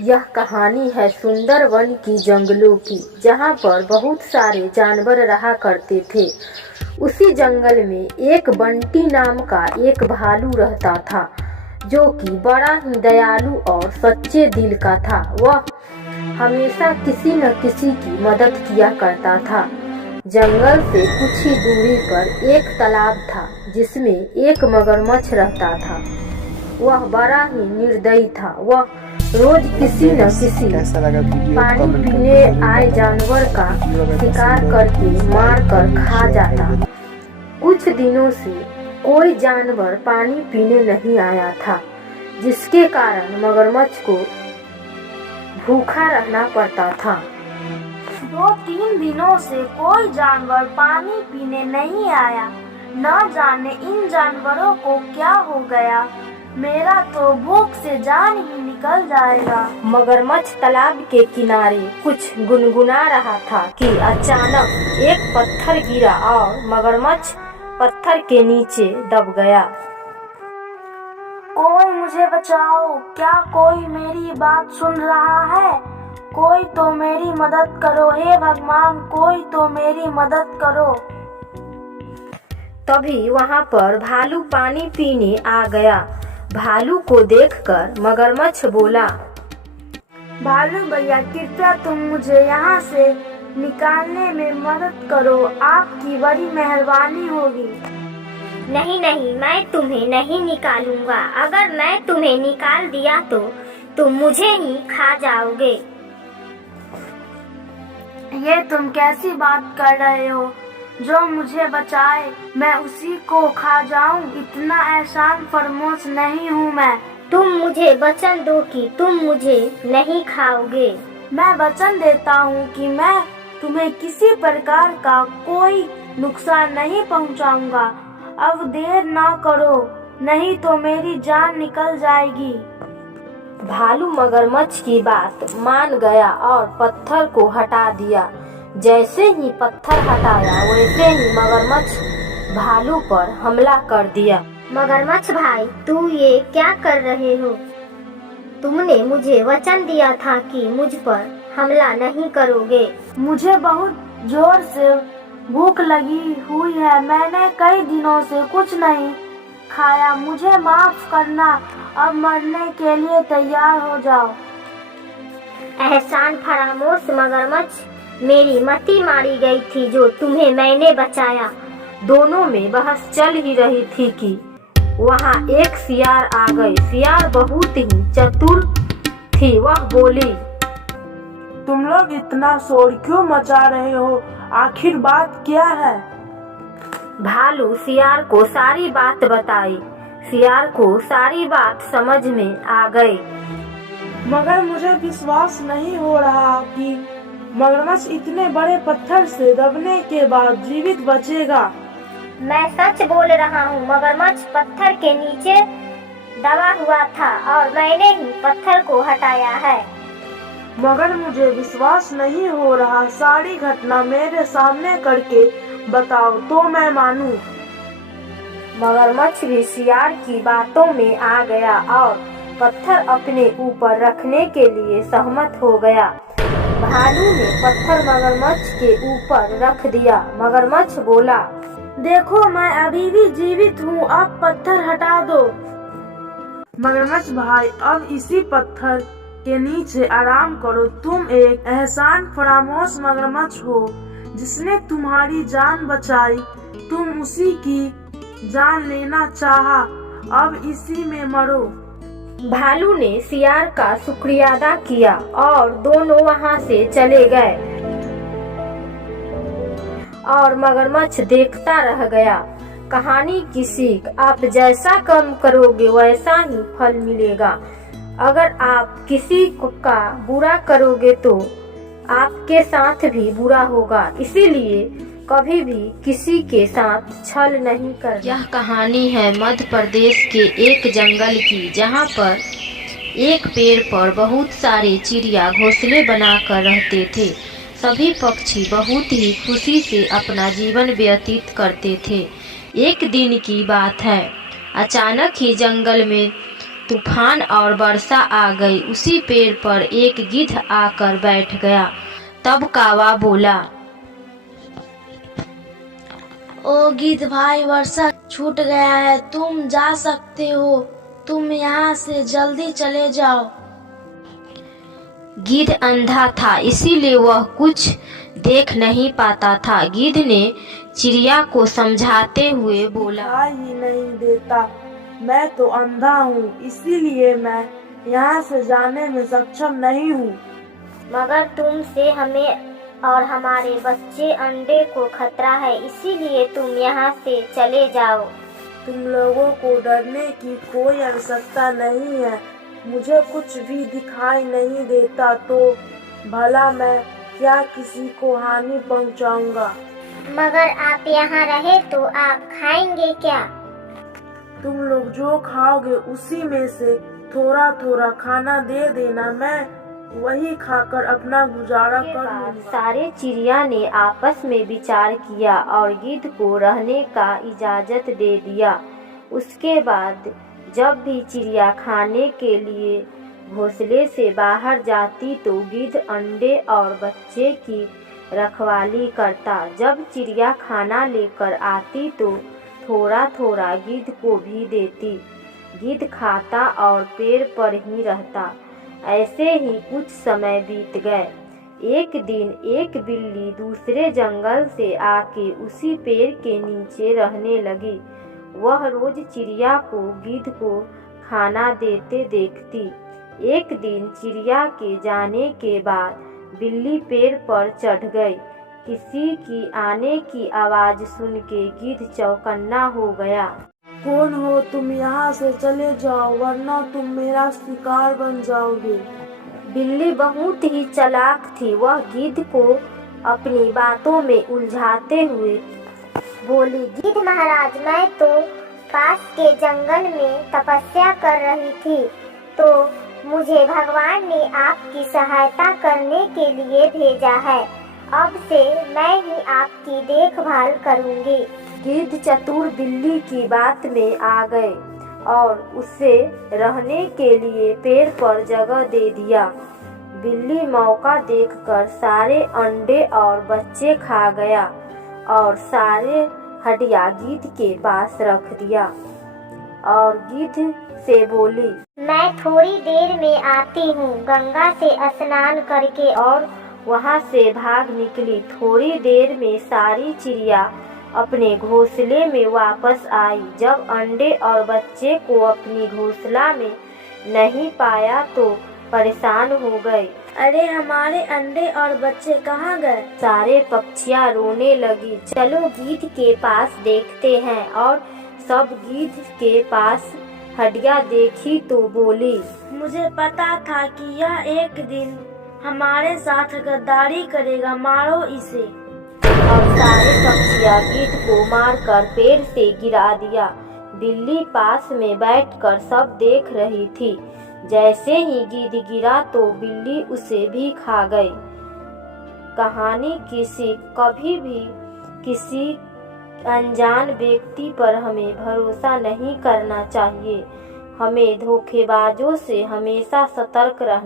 यह कहानी है सुंदर वन की जंगलों की, जहाँ पर बहुत सारे जानवर रहा करते थे। उसी जंगल में एक बंटी नाम का एक भालू रहता था, जो कि बड़ा ही दयालु और सच्चे दिल का था। वह हमेशा किसी न किसी की मदद किया करता था। जंगल से कुछ ही दूरी पर एक तालाब था, जिसमें एक मगरमच्छ रहता था। वह बड़ा ही निर्दयी था। वह रोज किसी न किसी पानी पीने आए जानवर का शिकार करके मार कर खा जाता। कुछ दिनों से कोई जानवर पानी पीने नहीं आया था, जिसके कारण मगरमच्छ को भूखा रहना पड़ता था। 2-3 दिनों से कोई जानवर पानी पीने नहीं आया। न जाने इन जानवरों को क्या हो गया। मेरा तो भूख से जान ही निकल जाएगा। मगरमच्छ तालाब के किनारे कुछ गुनगुना रहा था कि अचानक एक पत्थर गिरा और मगरमच्छ पत्थर के नीचे दब गया। कोई मुझे बचाओ! क्या कोई मेरी बात सुन रहा है? कोई तो मेरी मदद करो, हे भगवान, कोई तो मेरी मदद करो। तभी वहां पर भालू पानी पीने आ गया। भालू को देखकर मगरमच्छ बोला, भालू भैया, कृपया तुम मुझे यहाँ से निकालने में मदद करो, आपकी बड़ी मेहरबानी होगी। नहीं नहीं, मैं तुम्हें नहीं निकालूंगा। अगर मैं तुम्हें निकाल दिया तो तुम मुझे ही खा जाओगे। ये तुम कैसी बात कर रहे हो? जो मुझे बचाए मैं उसी को खा जाऊं? इतना एहसान फरमोश नहीं हूँ मैं। तुम मुझे वचन दो कि तुम मुझे नहीं खाओगे। मैं वचन देता हूँ कि मैं तुम्हें किसी प्रकार का कोई नुकसान नहीं पहुँचाऊंगा। अब देर ना करो, नहीं तो मेरी जान निकल जाएगी। भालू मगरमच्छ की बात मान गया और पत्थर को हटा दिया। जैसे ही पत्थर हटाया, वैसे ही मगरमच्छ भालू पर हमला कर दिया। मगरमच्छ भाई, तू ये क्या कर रहे हो? तुमने मुझे वचन दिया था कि मुझ पर हमला नहीं करोगे। मुझे बहुत जोर से भूख लगी हुई है। मैंने कई दिनों से कुछ नहीं खाया। मुझे माफ करना। अब मरने के लिए तैयार हो जाओ। एहसान फरामोश मगरमच्छ, मेरी मती मारी गई थी जो तुम्हें मैंने बचाया। दोनों में बहस चल ही रही थी कि वहाँ एक सियार आ गई। सियार बहुत ही चतुर थी। वह बोली, तुम लोग इतना शोर क्यों मचा रहे हो? आखिर बात क्या है? भालू सियार को सारी बात बताई। सियार को सारी बात समझ में आ गई। मगर मुझे विश्वास नहीं हो रहा कि मगरमच्छ इतने बड़े पत्थर से दबने के बाद जीवित बचेगा। मैं सच बोल रहा हूँ। मगरमच्छ पत्थर के नीचे दबा हुआ था और मैंने ही पत्थर को हटाया है। मगर मुझे विश्वास नहीं हो रहा। सारी घटना मेरे सामने करके बताओ तो मैं मानूं। मगरमच्छ भी सियार की बातों में आ गया और पत्थर अपने ऊपर रखने के लिए सहमत हो गया। भालू ने पत्थर मगरमच्छ के ऊपर रख दिया। मगरमच्छ बोला, देखो, मैं अभी भी जीवित हूँ। अब पत्थर हटा दो। मगरमच्छ भाई, अब इसी पत्थर के नीचे आराम करो। तुम एक एहसान फरामोश मगरमच्छ हो जिसने तुम्हारी जान बचाई। तुम उसी की जान लेना चाहा, अब इसी में मरो। भालू ने सियार का शुक्रिया अदा किया और दोनों वहां से चले गए और मगरमच्छ देखता रह गया। कहानी की सीख, आप जैसा कर्म करोगे वैसा ही फल मिलेगा। अगर आप किसी का बुरा करोगे तो आपके साथ भी बुरा होगा। इसीलिए कभी भी किसी के साथ छल नहीं करना। यह कहानी है मध्य प्रदेश के एक जंगल की, जहाँ पर एक पेड़ पर बहुत सारे चिड़िया घोंसले बनाकर रहते थे। सभी पक्षी बहुत ही खुशी से अपना जीवन व्यतीत करते थे। एक दिन की बात है, अचानक ही जंगल में तूफान और वर्षा आ गई। उसी पेड़ पर एक गिद्ध आकर बैठ गया। तब कौवा बोला, ओ गिद्ध भाई, वर्षा छूट गया है, तुम जा सकते हो, तुम यहाँ से जल्दी चले जाओ। गिद्ध अंधा था, इसीलिए वह कुछ देख नहीं पाता था। गिद्ध ने चिड़िया को समझाते हुए बोला, दिखाई ही नहीं देता, मैं तो अंधा हूँ, इसीलिए मैं यहाँ से जाने में सक्षम नहीं हूँ। मगर तुमसे हमें और हमारे बच्चे अंडे को खतरा है, इसीलिए तुम यहाँ से चले जाओ। तुम लोगों को डरने की कोई आवश्यकता नहीं है। मुझे कुछ भी दिखाई नहीं देता, तो भला मैं क्या किसी को हानि पहुँचाऊंगा। मगर आप यहाँ रहे तो आप खाएंगे क्या? तुम लोग जो खाओगे उसी में से थोड़ा थोड़ा खाना दे देना, मैं वही खाकर अपना गुजारा कर लूंगा। सारे चिड़िया ने आपस में विचार किया और गिद्ध को रहने का इजाजत दे दिया। उसके बाद जब भी चिड़िया खाने के लिए घोंसले से बाहर जाती तो गिद्ध अंडे और बच्चे की रखवाली करता। जब चिड़िया खाना लेकर आती तो थोड़ा थोड़ा गिद्ध को भी देती। गिद्ध खाता और पेड़ पर ही रहता। ऐसे ही कुछ समय बीत गए। एक दिन एक बिल्ली दूसरे जंगल से आके उसी पेड़ के नीचे रहने लगी। वह रोज चिड़िया को गिद्ध को खाना देते देखती। एक दिन चिड़िया के जाने के बाद बिल्ली पेड़ पर चढ़ गई। किसी की आने की आवाज सुन के गिद्ध चौकन्ना हो गया। कौन हो तुम? यहाँ से चले जाओ, वरना तुम मेरा शिकार बन जाओगे। बिल्ली बहुत ही चालाक थी। वह गिद्ध को अपनी बातों में उलझाते हुए बोली, गिद्ध महाराज, मैं तो पास के जंगल में तपस्या कर रही थी, तो मुझे भगवान ने आपकी सहायता करने के लिए भेजा है। अब से मैं ही आपकी देखभाल करूंगी। गिद्ध चतुर बिल्ली की बात में आ गए और उसे रहने के लिए पेड़ पर जगह दे दिया। बिल्ली मौका देखकर सारे अंडे और बच्चे खा गया और सारे हड्डियां गिद्ध के पास रख दिया और गिद्ध से बोली, मैं थोड़ी देर में आती हूँ, गंगा से स्नान करके। और वहाँ से भाग निकली। थोड़ी देर में सारी चिड़िया अपने घोंसले में वापस आई। जब अंडे और बच्चे को अपनी घोंसला में नहीं पाया तो परेशान हो गए। अरे, हमारे अंडे और बच्चे कहाँ गए? सारे पक्षियाँ रोने लगी। चलो गिद्ध के पास देखते हैं। और सब गिद्ध के पास हड्डियाँ देखी तो बोली, मुझे पता था कि यह एक दिन हमारे साथ गद्दारी करेगा, मारो इसे। और सारे पक्षियाँ गिद्ध को मारकर पेड़ से गिरा दिया। बिल्ली पास में बैठकर सब देख रही थी। जैसे ही गिद्ध गिरा तो बिल्ली उसे भी खा गई। कहानी की सीख, कभी भी किसी अनजान व्यक्ति पर हमें भरोसा नहीं करना चाहिए। हमें धोखेबाजों से हमेशा सतर्क रहना